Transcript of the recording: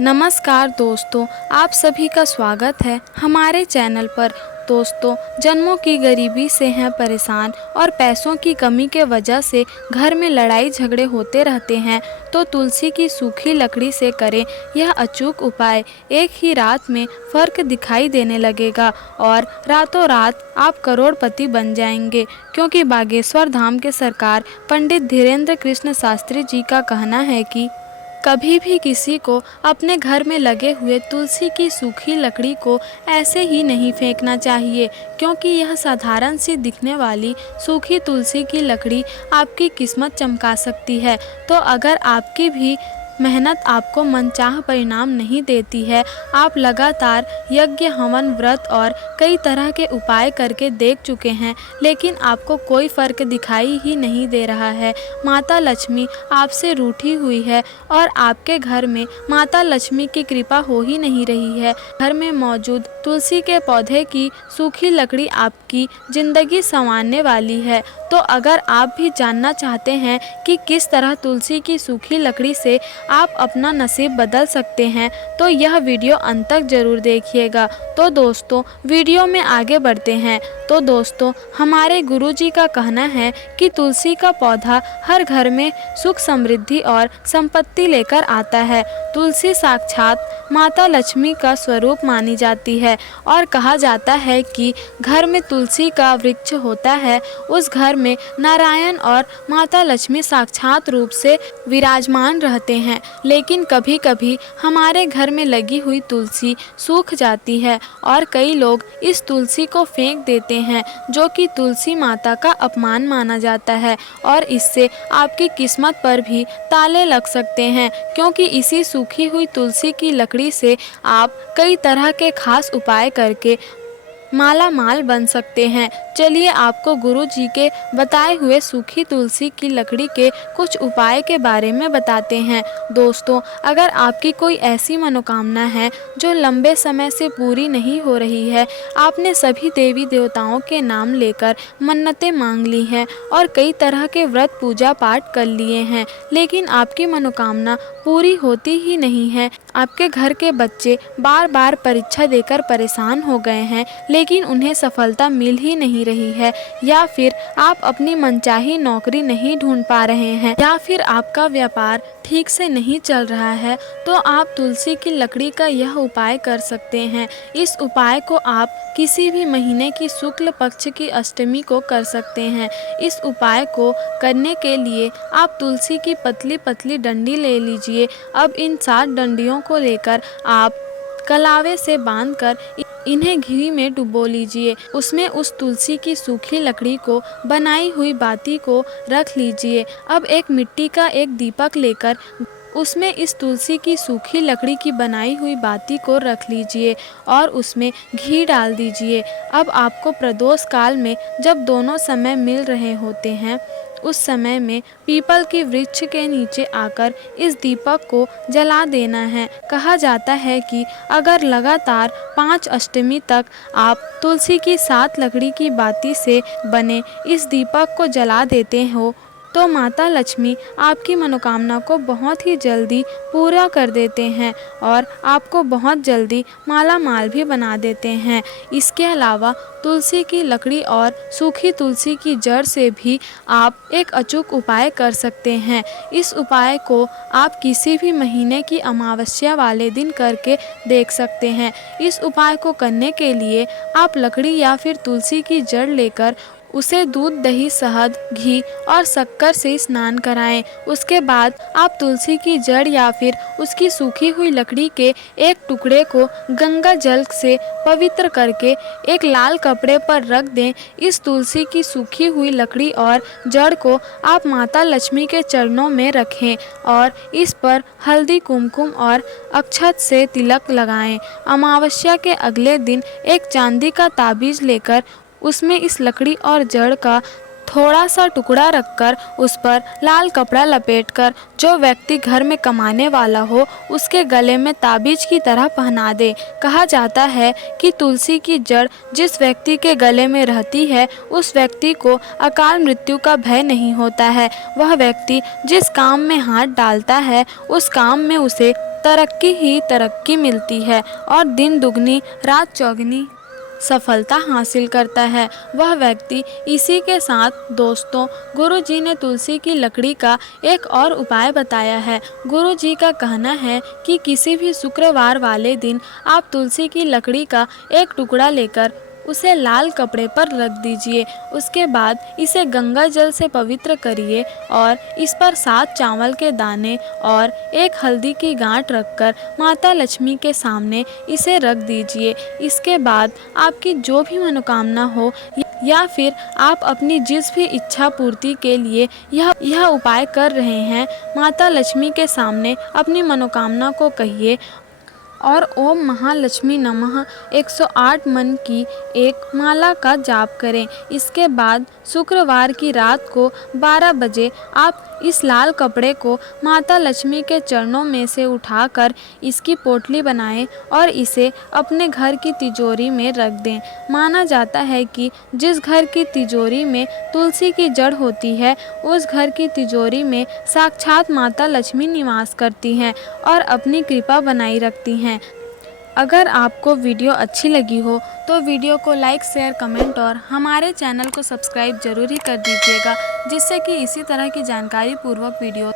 नमस्कार दोस्तों, आप सभी का स्वागत है हमारे चैनल पर। दोस्तों, जन्मों की गरीबी से हैं परेशान और पैसों की कमी के वजह से घर में लड़ाई झगड़े होते रहते हैं, तो तुलसी की सूखी लकड़ी से करें यह अचूक उपाय। एक ही रात में फ़र्क दिखाई देने लगेगा और रातों रात आप करोड़पति बन जाएंगे, क्योंकि बागेश्वर धाम के सरकार पंडित धीरेन्द्र कृष्ण शास्त्री जी का कहना है कि कभी भी किसी को अपने घर में लगे हुए तुलसी की सूखी लकड़ी को ऐसे ही नहीं फेंकना चाहिए, क्योंकि यह साधारण सी दिखने वाली सूखी तुलसी की लकड़ी आपकी किस्मत चमका सकती है। तो अगर आपकी भी मेहनत आपको मनचाहा परिणाम नहीं देती है, आप लगातार यज्ञ, हवन, व्रत और कई तरह के उपाय करके देख चुके हैं, लेकिन आपको कोई फ़र्क दिखाई ही नहीं दे रहा है, माता लक्ष्मी आपसे रूठी हुई है और आपके घर में माता लक्ष्मी की कृपा हो ही नहीं रही है। घर में मौजूद तुलसी के पौधे की सूखी लकड़ी आपकी ज़िंदगी संवारने वाली है। तो अगर आप भी जानना चाहते हैं कि किस तरह तुलसी की सूखी लकड़ी से आप अपना नसीब बदल सकते हैं, तो यह वीडियो अंत तक ज़रूर देखिएगा। तो दोस्तों, वीडियो में आगे बढ़ते हैं। तो दोस्तों, हमारे गुरुजी का कहना है कि तुलसी का पौधा हर घर में सुख, समृद्धि और संपत्ति लेकर आता है। तुलसी साक्षात माता लक्ष्मी का स्वरूप मानी जाती है और कहा जाता है कि घर में तुलसी का वृक्ष होता है, उस घर में नारायण और माता लक्ष्मी साक्षात रूप से विराजमान रहते हैं। लेकिन कभी कभी हमारे घर में लगी हुई तुलसी सूख जाती है और कई लोग इस तुलसी को फेंक देते हैं, जो कि तुलसी माता का अपमान माना जाता है और इससे आपकी किस्मत पर भी ताले लग सकते हैं, क्योंकि इसी सूखी हुई तुलसी की लकड़ी से आप कई तरह के खास उपाय करके माला माल बन सकते हैं। चलिए आपको गुरु जी के बताए हुए सूखी तुलसी की लकड़ी के कुछ उपाय के बारे में बताते हैं। दोस्तों, अगर आपकी कोई ऐसी मनोकामना है जो लंबे समय से पूरी नहीं हो रही है, आपने सभी देवी देवताओं के नाम लेकर मन्नतें मांग ली हैं और कई तरह के व्रत, पूजा पाठ कर लिए हैं, लेकिन आपकी मनोकामना पूरी होती ही नहीं है, आपके घर के बच्चे बार बार परीक्षा देकर परेशान हो गए हैं लेकिन उन्हें सफलता मिल ही नहीं रही है, या फिर आप अपनी मनचाही नौकरी नहीं ढूंढ पा रहे हैं, या फिर आपका व्यापार ठीक से नहीं चल रहा है, तो आप तुलसी की लकड़ी का यह उपाय कर सकते हैं। इस उपाय को आप किसी भी महीने की शुक्ल पक्ष की अष्टमी को कर सकते हैं। इस उपाय को करने के लिए आप तुलसी की पतली पतली डंडी ले लीजिए। अब इन 7 डंडियों को लेकर आप कलावे से बांधकर इन्हें घी में डुबो लीजिए। उसमें उस तुलसी की सूखी लकड़ी को बनाई हुई बाती को रख लीजिए। अब एक मिट्टी का एक दीपक लेकर उसमें इस तुलसी की सूखी लकड़ी की बनाई हुई बाती को रख लीजिए और उसमें घी डाल दीजिए। अब आपको प्रदोष काल में जब दोनों समय मिल रहे होते हैं, उस समय में पीपल की वृक्ष के नीचे आकर इस दीपक को जला देना है। कहा जाता है कि अगर लगातार 5 अष्टमी तक आप तुलसी की 7 लकड़ी की बाती से बने इस दीपक को जला देते हो, तो माता लक्ष्मी आपकी मनोकामना को बहुत ही जल्दी पूरा कर देते हैं और आपको बहुत जल्दी माला माल भी बना देते हैं। इसके अलावा तुलसी की लकड़ी और सूखी तुलसी की जड़ से भी आप एक अचूक उपाय कर सकते हैं। इस उपाय को आप किसी भी महीने की अमावस्या वाले दिन करके देख सकते हैं। इस उपाय को करने के लिए आप लकड़ी या फिर तुलसी की जड़ लेकर उसे दूध, दही, शहद, घी और शक्कर से स्नान कराएं। उसके बाद आप तुलसी की जड़ या फिर उसकी सूखी हुई लकड़ी के एक टुकड़े को गंगा जल से पवित्र करके एक लाल कपड़े पर रख दें। इस तुलसी की सूखी हुई लकड़ी और जड़ को आप माता लक्ष्मी के चरणों में रखें और इस पर हल्दी, कुमकुम और अक्षत से तिलक लगाएं। अमावस्या के अगले दिन एक चांदी का ताबीज लेकर उसमें इस लकड़ी और जड़ का थोड़ा सा टुकड़ा रखकर उस पर लाल कपड़ा लपेटकर जो व्यक्ति घर में कमाने वाला हो उसके गले में ताबीज की तरह पहना दे। कहा जाता है कि तुलसी की जड़ जिस व्यक्ति के गले में रहती है उस व्यक्ति को अकाल मृत्यु का भय नहीं होता है। वह व्यक्ति जिस काम में हाथ डालता है उस काम में उसे तरक्की ही तरक्की मिलती है और दिन दुगनी रात चौगुनी सफलता हासिल करता है वह व्यक्ति। इसी के साथ दोस्तों, गुरु जी ने तुलसी की लकड़ी का एक और उपाय बताया है। गुरु जी का कहना है कि किसी भी शुक्रवार वाले दिन आप तुलसी की लकड़ी का एक टुकड़ा लेकर उसे लाल कपड़े पर रख दीजिए। उसके बाद इसे गंगा जल से पवित्र करिए और इस पर 7 चावल के दाने और एक हल्दी की गांठ रखकर माता लक्ष्मी के सामने इसे रख दीजिए। इसके बाद आपकी जो भी मनोकामना हो या फिर आप अपनी जिस भी इच्छा पूर्ति के लिए यह उपाय कर रहे हैं, माता लक्ष्मी के सामने अपनी मनोकामना को कहिए और ओम महालक्ष्मी नमः 108 मन की एक माला का जाप करें। इसके बाद शुक्रवार की रात को 12 बजे आप इस लाल कपड़े को माता लक्ष्मी के चरणों में से उठाकर इसकी पोटली बनाएं और इसे अपने घर की तिजोरी में रख दें। माना जाता है कि जिस घर की तिजोरी में तुलसी की जड़ होती है, उस घर की तिजोरी में साक्षात माता लक्ष्मी निवास करती हैं और अपनी कृपा बनाई रखती हैं। अगर आपको वीडियो अच्छी लगी हो तो वीडियो को लाइक, शेयर, कमेंट और हमारे चैनल को सब्सक्राइब जरूर ही कर दीजिएगा, जिससे कि इसी तरह की जानकारी पूर्वक वीडियो